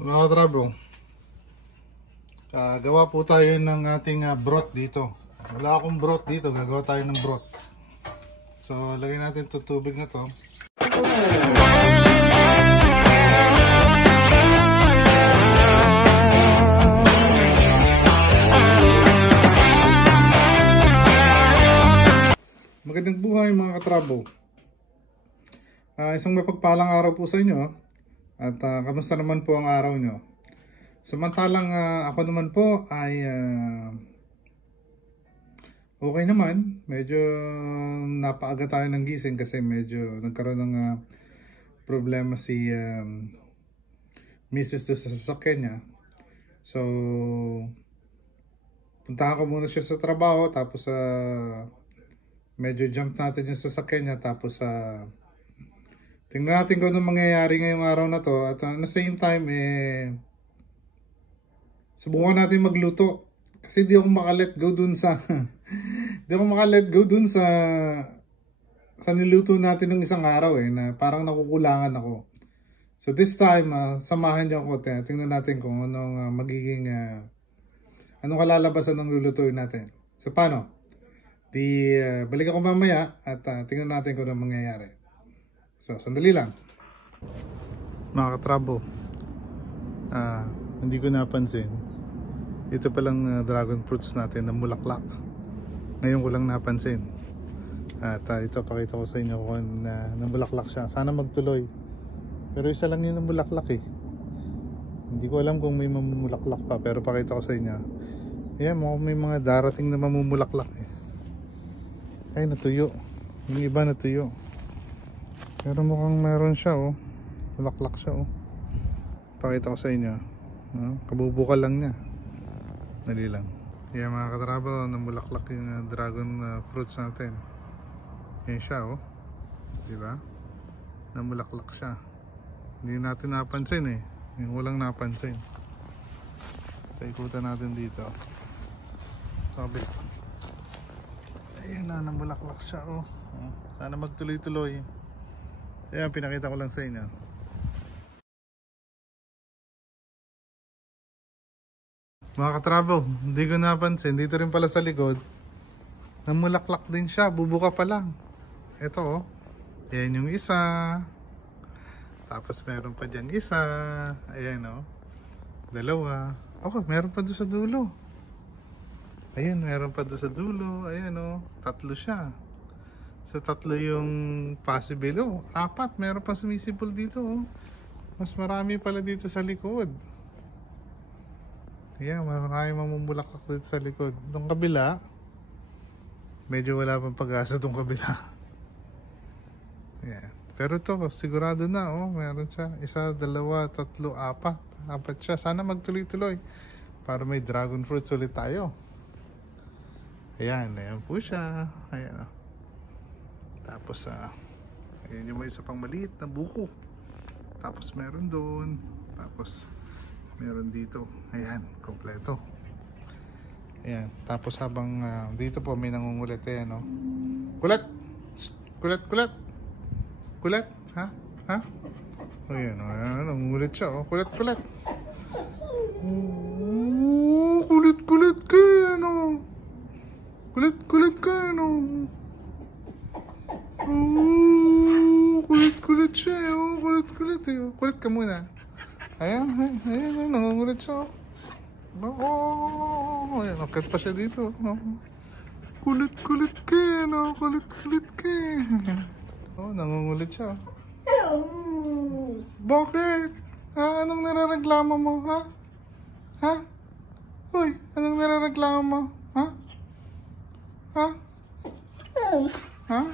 Mga katrabo, gawa po tayo ng ating broth dito. Wala akong broth dito, gagawa tayo ng broth. So, lagyan natin ito tubig na to. Magandang buhay mga katrabo. Isang mapagpalang araw po sa inyo. At kamusta naman po ang araw nyo? Samantalang ako naman po ay okay naman. Medyo napaaga tayo ng gising kasi medyo nagkaroon ng problema si Mrs. sa sasakyan niya. So, puntahan ko muna siya sa trabaho, tapos medyo jump natin yung sasakyan niya, tapos tingnan natin kung ano mangyayari ngayong araw na to. At at the same time, subukan natin magluto. Kasi di ako maka-let go dun sa di ako maka-let go dun sa niluto natin ng isang araw na parang nakukulangan ako. So this time, samahan niyo ako. Tingnan natin kung anong magiging anong kalalabasan ng lulutuin natin. So paano? Balik ako mamaya at tingnan natin kung anong mangyayari. So, sandali lang. Mga katrabo, hindi ko napansin. Ito palang dragon fruits natin na mulaklak. Ngayon ko lang napansin. At ito, pakita ko sa inyo kung namulaklak siya. Sana magtuloy. Pero isa lang yun namulaklak eh. Hindi ko alam kung may mamulaklak pa. Pero pakita ko sa inyo. Ayan, may mga darating na mamumulaklak eh. Ay, natuyo. Yung iba natuyo. Pero mukhang meron siya Bulaklak siya Pakita ko sa inyo. Kabubukal lang niya. Dali lang. Yan mga katrabo, namulaklak yung dragon fruits natin. Yan siya diba? Namulaklak siya. Hindi natin napansin yung walang napansin. So ikutan natin dito. Sabi. Ayan na, namulaklak siya Sana magtuloy-tuloy. Ayan, pinakita ko lang sa inyo. Mga katrabo, hindi ko napansin. Dito rin pala sa likod, namulaklak din siya. Bubuka pa lang. Ito Ayan yung isa. Tapos meron pa dyan isa. Ayan dalawa. Meron pa doon sa dulo. Ayan, meron pa doon sa dulo. Ayan tatlo siya. So tatlo yung possible. Apat. Meron pa sumisipol dito Mas marami pala dito sa likod. Yeah, marami mamumulaklak dito sa likod. Itong kabila, medyo wala pang pag-asa itong kabila. Yeah. Pero ito, sigurado na meron siya. Isa, dalawa, tatlo, apat. Apat siya. Sana magtuloy-tuloy para may dragon fruits ulit tayo. Ayan po siya. Ayan Tapos ayan yung may isa pang maliit na buko. Tapos meron doon. Tapos meron dito. Ayan, kompleto. Ayan, tapos habang dito po may nangungulit Kulat! Kulat, kulat! Kulat! Ha? Ayan, nangungulit siya Kulat, kulat! Kulit, kulit ka Kulit, kulit ka Kulit siya kulit Kulit ka muna. Ayan, nangungulit siya ayan, nakat pa siya dito Kulit, kulit ka Kulit, kulit ka nangungulit siya Bakit? Anong narareklamo mo, ha? Uy, anong narareklamo mo, ha?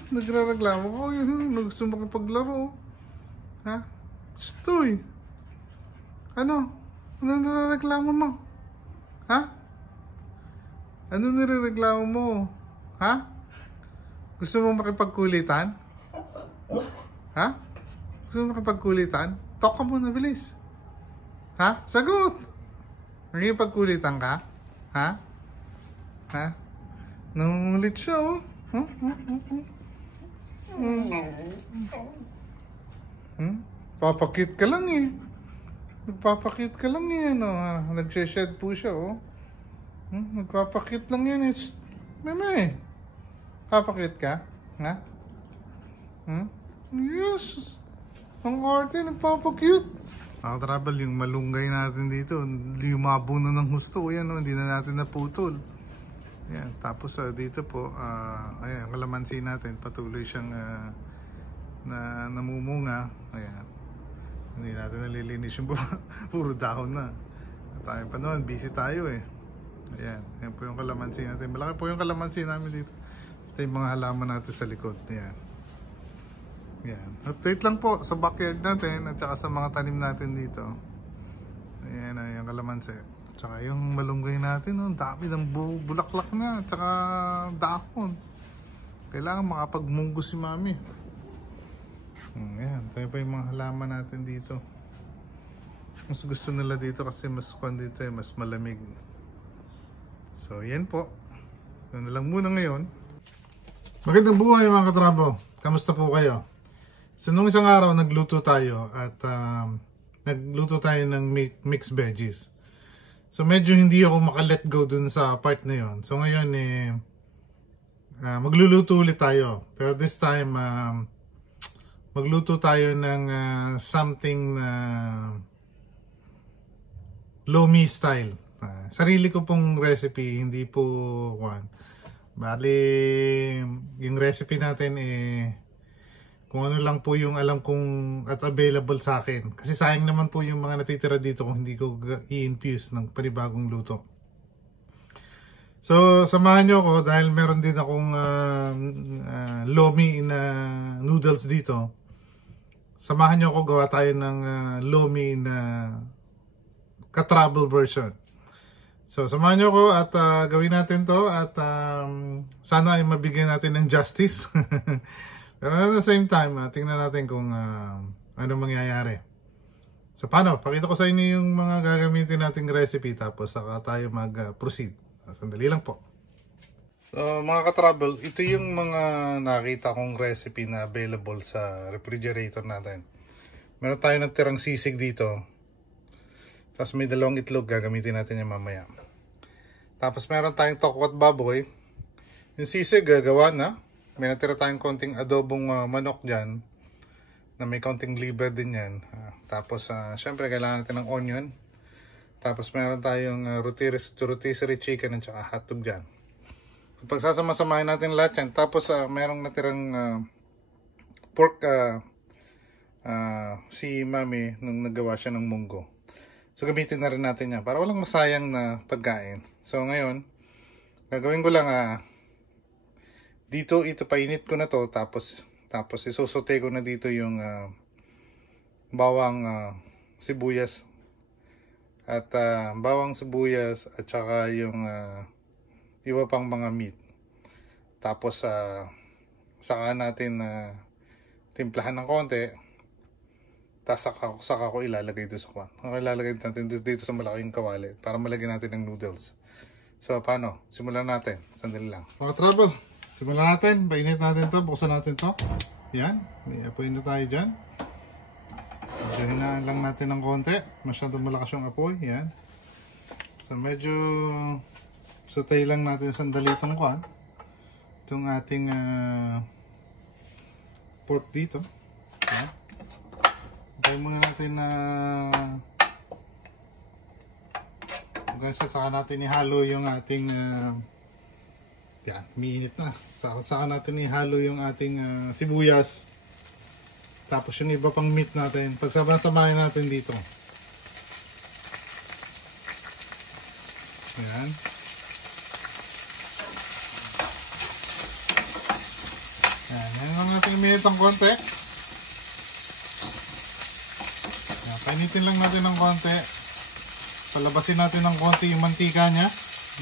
Nagre-reklamo ko. Gusto makipaglaro. Stoy. Ano? Ano nirereklamo mo? Ano nirereklamo mo? Gusto mo makipagkulitan? Gusto mo makipagkulitan? Talk ka muna, bilis. Sagot! Nakipagkulitan ka? Nangungulit siya Papakit ka lang Nagpapakit ka lang yan, oh. Nagshe-shed po siya, oh. Nagpapakit lang yan, eh. Meme, papakit ka? Ha? Yes. Ang arte, nagpapakit. Travel, yung malunggay natin dito, lumabo na ng husto. Yan, oh. Hindi na natin naputol. Yan. Tapos dito po, ayan, kalamansi natin. Patuloy siyang na namumunga. Ayan. Hindi natin nalilinis yung puro dahon na. At tayo pa naman, busy tayo eh. Ayan, yan po yung kalamansi natin. Malaki po yung kalamansi namin dito. Ito yung mga halaman natin sa likod. Ayan. Ayan. Update lang po sa backyard natin at saka sa mga tanim natin dito. Ayan, yung kalamansi. At saka yung malunggay natin, oh, dami ng bulaklak na. At saka dahon. Kailangan makapagmunggo si mami. Ayan, tayo pa yung mga halaman natin dito. Mas gusto nila dito kasi mas dito eh, mas malamig. So yan po. Ito na lang muna ngayon. Magandang buhay mga katrabo. Kamusta po kayo? So nung isang araw nagluto tayo at nagluto tayo ng mixed veggies. So medyo hindi ako makalet go dun sa part na yon. So ngayon magluluto ulit tayo. Pero this time magluto tayo ng something na lomi style. Sarili ko pong recipe, hindi po bali yung recipe natin kung ano lang po yung alam kong at available sa akin. Kasi sayang naman po yung mga natitira dito kung hindi ko i-infuse ng panibagong luto. So samahan nyo ako dahil meron din akong lomi na noodles dito. Samahan nyo ako, gawa tayo ng lomi na ka-travel version. So samahan nyo ako at gawin natin to at sana ay mabigyan natin ng justice. Pero at the same time, tingnan natin kung ano mangyayari. So paano? Pakita ko sa inyo yung mga gagamitin nating recipe tapos saka tayo mag-proceed. Sandali lang po. So mga ka-travel, ito yung mga nakita kong recipe na available sa refrigerator natin. Meron tayo natirang sisig dito. Tapos may dalawang itlog, gagamitin natin yung mamaya. Tapos meron tayong toko at baboy. Yung sisig gagawa na. May natira tayong konting adobong manok dyan. Na may konting liver din yan. Tapos syempre kailangan natin ng onion. Tapos meron tayong rotisserie chicken at saka hotdog dyan. So, pagsasama-samahin natin lahat yan. Tapos merong natirang pork si mami nung nagawa siya ng munggo. So gamitin na rin natin yan para walang masayang na pagkain. So ngayon, gagawin ko lang dito ito painit ko na to tapos isusote ko na dito yung bawang sibuyas at saka yung iba pang mga meat. Tapos saka natin timplahan ng konti. Tapos saka ko ilalagay dito sa kwan. Ilalagay natin dito sa malaking kawali para malagyan natin ng noodles. So paano? Simulan natin. Sandali lang. Mga trouble, simulan natin. Painit natin to. Buksan natin to. Yan. May apoy na tayo dyan. Hinaan lang natin ng konti. Masyadong malakas yung apoy. Yan. So medyo sautay lang natin sandali itong kwan. Itong ating pork dito. Yan. Gawin muna natin na saka natin ihalo yung ating yan, minit na. Saka natin ihalo yung ating sibuyas. Tapos yung iba pang meat natin. Pagsama-samahin natin dito. Yan. Yan lang natin minit ang konti. Painitin lang natin ng konti. Palabasin natin ng konti yung mantika niya.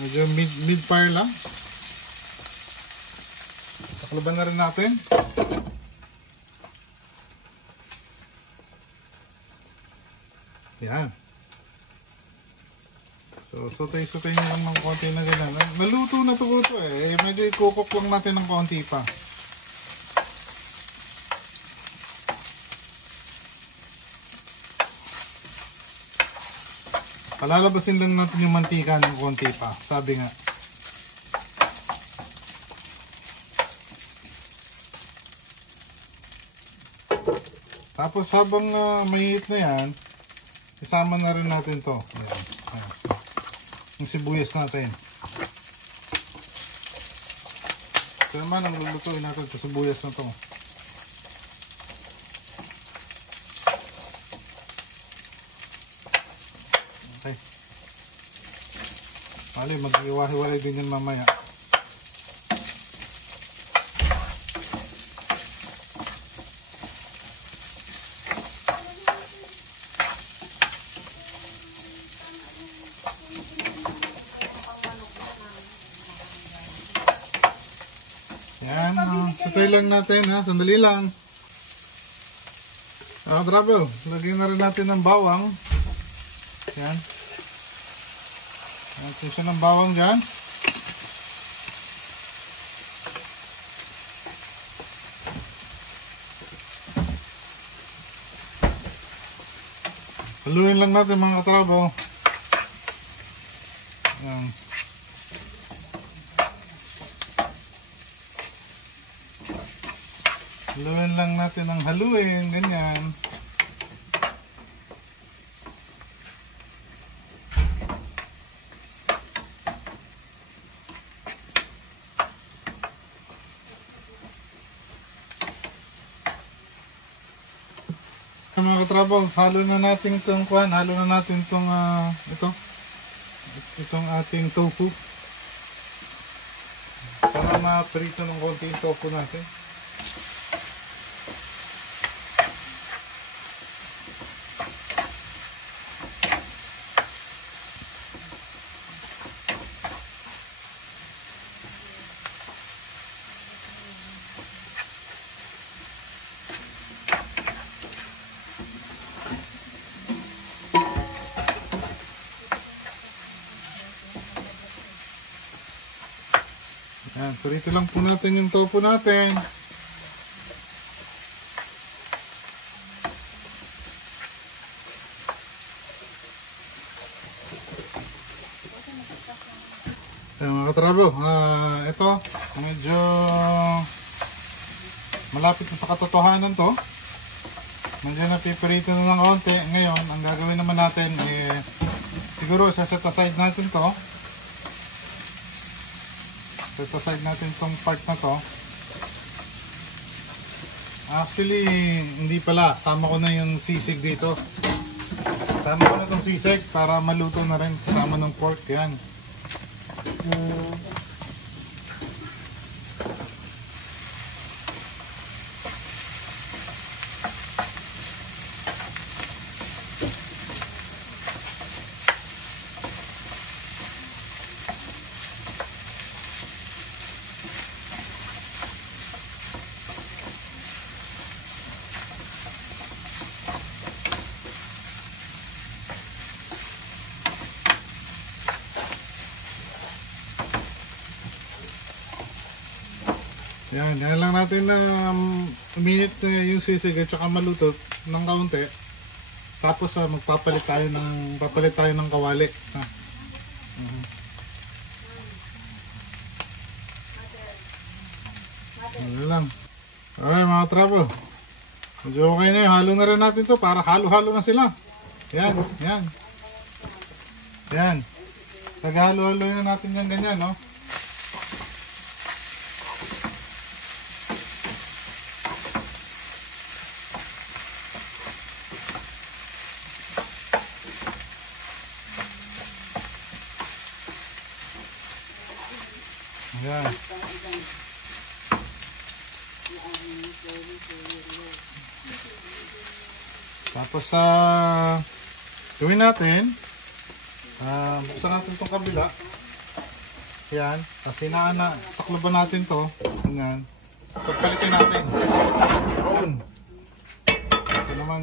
Medyo mid-fire lang. Takloban na rin natin. Yan. So, sotay-sotay nyo lang ng konti na ganyan. Maluto na to eh. Medyo ikukok lang natin ng konti pa. Palalabasin lang natin yung mantika ng konti pa. Sabi nga. Tapos habang mainit na yan, isama na rin natin to. Ayan. Ayan. Yung sibuyas natin. Ito naman ang lulutuin natin sa sibuyas na to. Okay. Bali, mag-iwahiwalay din yan mamaya. Yan, sutay lang natin ha, sandali lang. Trouble, lagyan na rin natin ng bawang. Yan. Natin siya ng bawang dyan. Haluin lang natin mga katrabaho. Yan. Haluin lang natin ang haluin, ganyan. Mga katrabaho, halo na natin itong halo na natin itong itong ating tofu para ma-prito ng konti yung tofu natin. Yan, prito lang po natin yung tofu natin. Yan mga katrabaho, ito medyo malapit na sa katotohanan to. Medyo napiprito na ng konti. Ngayon, ang gagawin naman natin siguro set aside natin to. Set aside natin itong part na to. Actually, hindi pala. Sama ko na yung sisig dito. Sama ko na itong sisig para maluto na rin. Sama ng pork. Yan. Yan lang natin na uminit yung sisig at saka maluto ng kaunti. Tapos magpapalit tayo ng kawali. Yan lang. Okay mga trapo. Medyo okay na yun. Halo na rin natin to para halo-halo na sila. Yan, yan. Yan. Taghalo-halo na natin yan ganyan, no? Yan. Tapos gawin natin, buksan natin itong kabila. Yan. Kasi takloban natin to. Yan. Pagpalitin natin. Doon.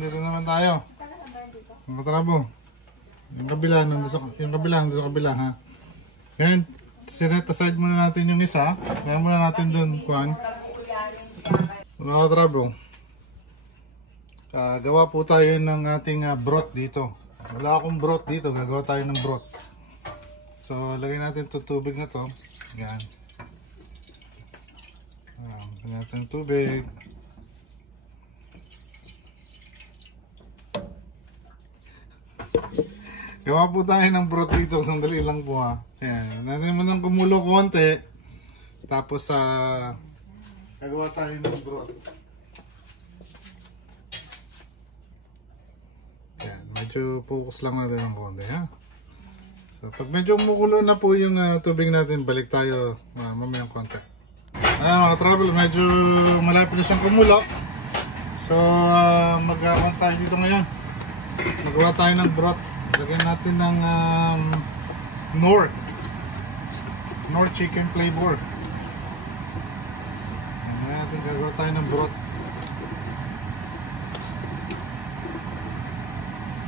Dito naman tayo. Ang katrabo. Yung kabila nandun sa kabila ha. Yan. Sinet aside muna natin yung isa. Kaya muna natin dun, kuhan. Mga katrabo, gawa po tayo ng ating broth dito. Wala akong broth dito, gagawa tayo ng broth. So lagay natin to tubig na to. Yan. Lagyan natin tubig. Gawa po tayo ng broth dito, sandali lang po ha. Ayan, natin mo nang kumulo konti. Tapos gagawa tayo ng broth. Ayan, medyo focus lang natin ng konti ha. So pag medyo kumukulo na po yung tubig natin, balik tayo mamayang konti. Ayan mga travel, medyo malapit na siyang kumulo. So magawa tayo dito ngayon. Magawa tayo ng broth. Lagyan natin ng Knorr chicken flavor. Ayan natin, gagawa tayo ng broth.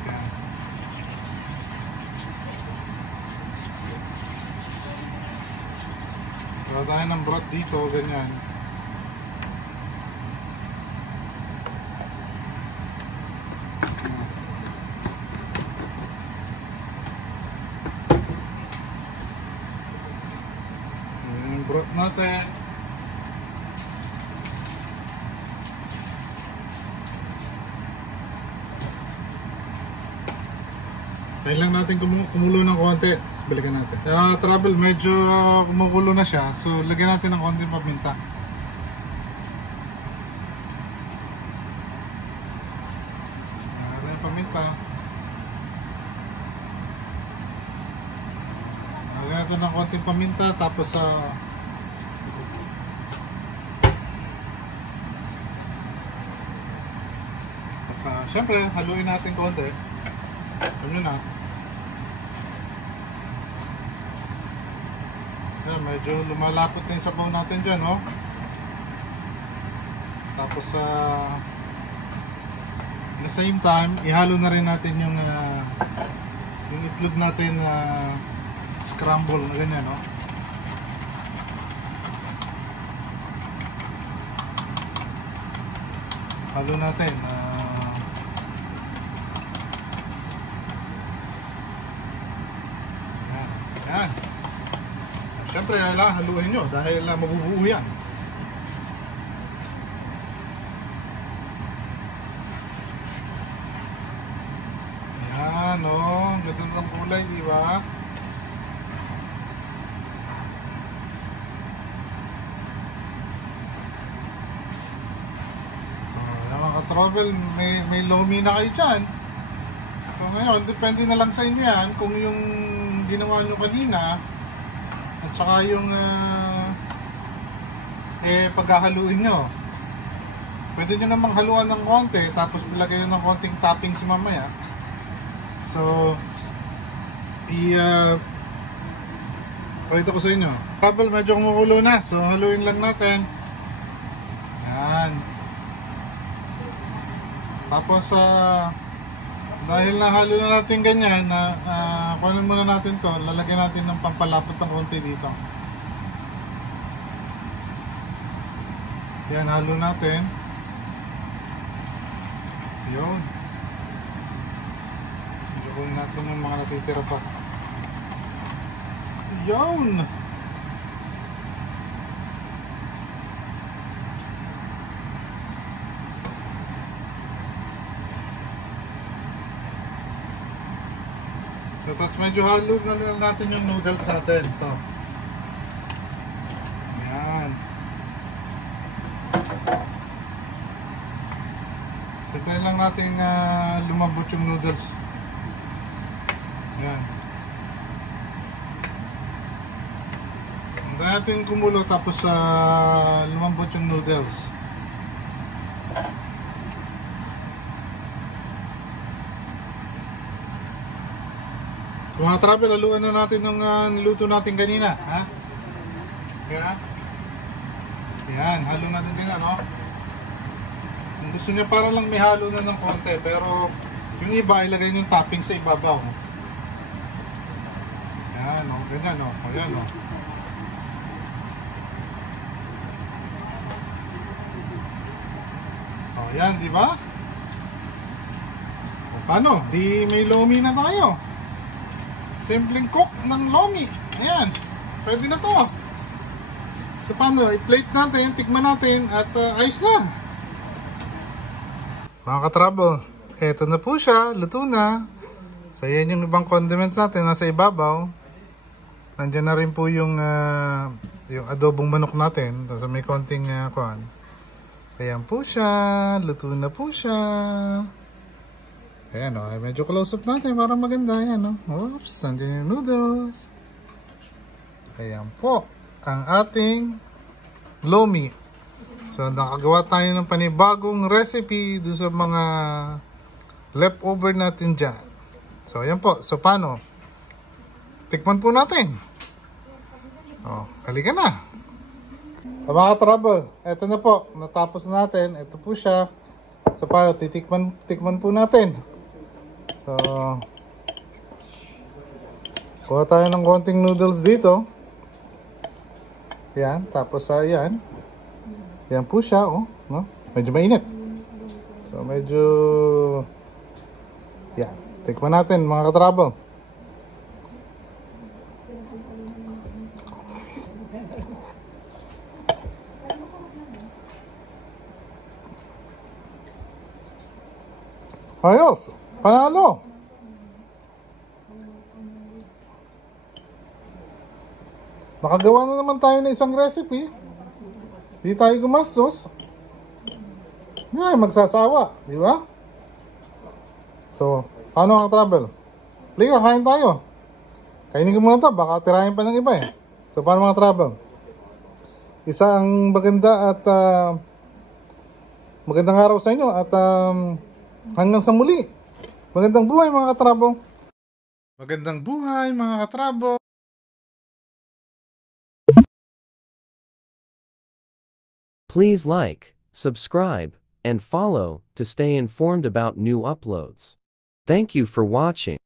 Ayan. Gagawa tayo ng broth dito, ganyan. Broth natin. Kaya lang natin kumulo ng konti. Tapos balikan natin. Trouble, medyo kumukulo na siya. So lagyan natin ng konti paminta. Lagyan paminta. Lagyan natin ng konting paminta. Tapos syempre, haluin natin konti. Ano na. Ayan, medyo lumalapot na yung sabaw natin dyan, oh. Tapos, at the same time, ihalo na rin natin yung itlog natin scramble na ganyan, oh. Halo natin. Yan. Siyempre, haluin nyo dahil mabubuo yan. Yan, o. Ganda ng kulay, di ba? So, yan mga ka-travel, may lomi na kayo dyan. So, ngayon, depende na lang sa inyo yan kung yung ginawa nyo kanina at saka yung paghahaluin nyo, pwede nyo namang haluan ng konti tapos ilagay nyo ng konting toppings mamaya. So pakita ko sa inyo. Trouble, medyo kumukulo na, so haluin lang natin. Yan. Tapos dahil nahalo na natin ganyan, kunin muna natin to, lalagyan natin ng pampalapot ng konti dito. Yan, halo natin. Yun. Kunin natin yung mga natitira pa. Yun! So, tapos medyo halo na lang natin yung noodles natin. Ito. Ayan. So, ito lang natin lumambot yung noodles. Ayan. Hintayin natin kumulo tapos lumambot yung noodles. Mga travel, haluan na natin ng niluto natin kanina, ha? Kaya, yan, halo natin kanina, no? Kung gusto niya para lang may halo na ng konti, pero yung iba, ilagay yung topping sa ibabaw. Yan, no? Ganyan, no? Ayan, no? O, yan, di ba? O, Paano? Di may lomi na tayo. Simpleng cook ng lomi. Ayan. Pwede na to. So paano? I-plate natin, tikman natin at ayos na. Mga ka-trouble, eto na po siya. Luto na. So yan yung ibang condiments natin nasa ibabaw. Nandiyan na rin po yung adobong manok natin. So may konting kuhan. Ayan po siya. Luto na po siya. Ayan o. Medyo close up natin para maganda. Ayan o. Oops. Nandiyan yung noodles. Ayan po. Ang ating lomi. So nakagawa tayo ng panibagong recipe doon sa mga leftover natin dyan. So ayan po. So paano? Tikman po natin. O. Halika na. Mga trouble, eto na po, natapos natin, ito po siya. So paano, tikman po natin. So, kuha tayo ng konting noodles dito. Yan, tapos yan. Yan po siya, oh, no? Medyo mainit. So medyo, yan, tikman natin mga ka-trouble. Ayos! Panalo! Nakagawa na naman tayo ng isang recipe. Di tayo gumastos. Hindi tayo magsasawa. Di ba? So, paano ang travel? Liga, kain tayo. Kainin ko muna ito. Baka tirahin pa ng iba eh. So, paano mga travel? Isang maganda at magandang araw sa inyo at hanggang sa muli. Magandang buhay mga katrabo. Magandang buhay mga katrabo. Please like, subscribe, and follow to stay informed about new uploads. Thank you for watching.